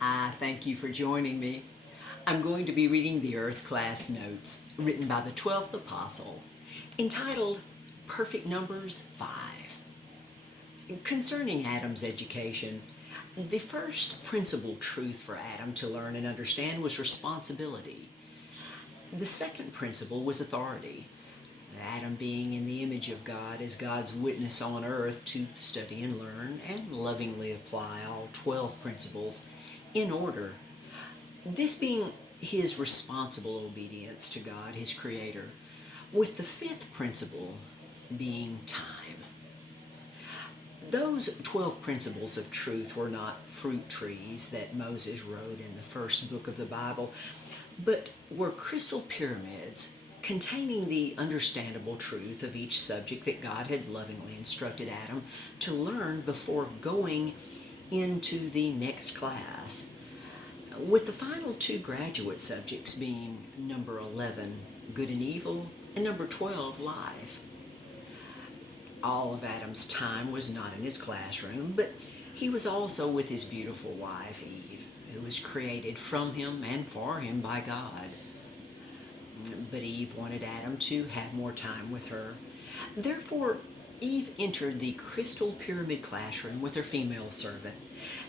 I thank you for joining me. I'm going to be reading the Earth Class Notes written by the 12th Apostle, entitled Perfect Numbers 5. Concerning Adam's education, the first principal truth for Adam to learn and understand was responsibility. The second principle was authority. Adam, being in the image of God, as God's witness on earth to study and learn and lovingly apply all 12 principles in order. This being his responsible obedience to God, his Creator, with the fifth principle being time. Those 12 principles of truth were not fruit trees that Moses wrote in the first book of the Bible, but were crystal pyramids containing the understandable truth of each subject that God had lovingly instructed Adam to learn before going into the next class, with the final two graduate subjects being number 11, good and evil, and number 12, life. All of Adam's time was not in his classroom, but he was also with his beautiful wife, Eve, who was created from him and for him by God. But Eve wanted Adam to have more time with her. Therefore, Eve entered the crystal pyramid classroom with her female servant,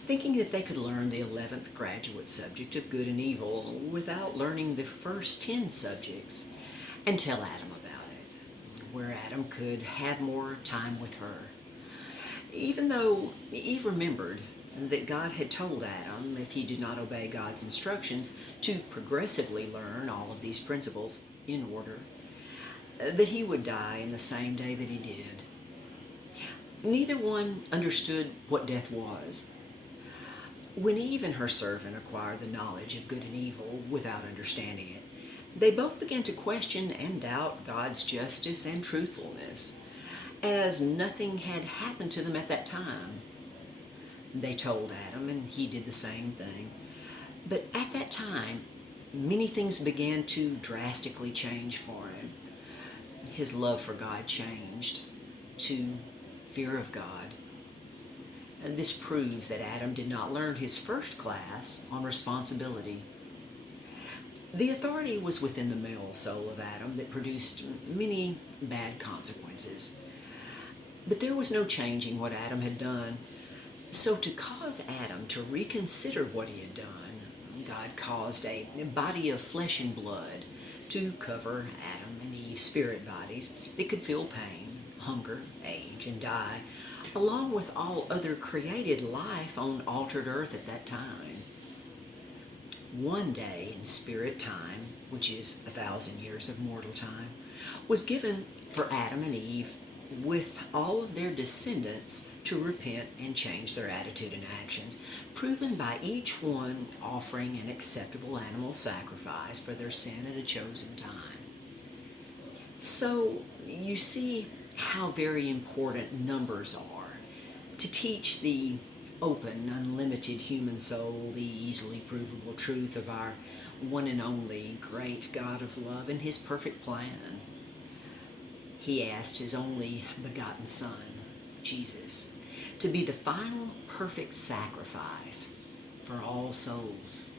thinking that they could learn the 11th graduate subject of good and evil without learning the first 10 subjects, and tell Adam about it, where Adam could have more time with her. Even though Eve remembered that God had told Adam, if he did not obey God's instructions, to progressively learn all of these principles in order, that he would die in the same day that he did. Neither one understood what death was. When Eve and her servant acquired the knowledge of good and evil without understanding it, they both began to question and doubt God's justice and truthfulness, as nothing had happened to them at that time. They told Adam, and he did the same thing. But at that time, many things began to drastically change for him. His love for God changed to fear of God. And this proves that Adam did not learn his first class on responsibility. The authority was within the male soul of Adam that produced many bad consequences. But there was no changing what Adam had done. So to cause Adam to reconsider what he had done, God caused a body of flesh and blood to cover Adam and Eve's spirit bodies that could feel pain, hunger, age, and die, along with all other created life on altered earth at that time. One day in spirit time, which is 1,000 years of mortal time, was given for Adam and Eve with all of their descendants to repent and change their attitude and actions, proven by each one offering an acceptable animal sacrifice for their sin at a chosen time. So you see how very important numbers are to teach the open, unlimited human soul the easily provable truth of our one and only great God of love and his perfect plan. He asked his only begotten Son, Jesus, to be the final perfect sacrifice for all souls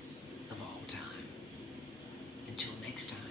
of all time. Until next time.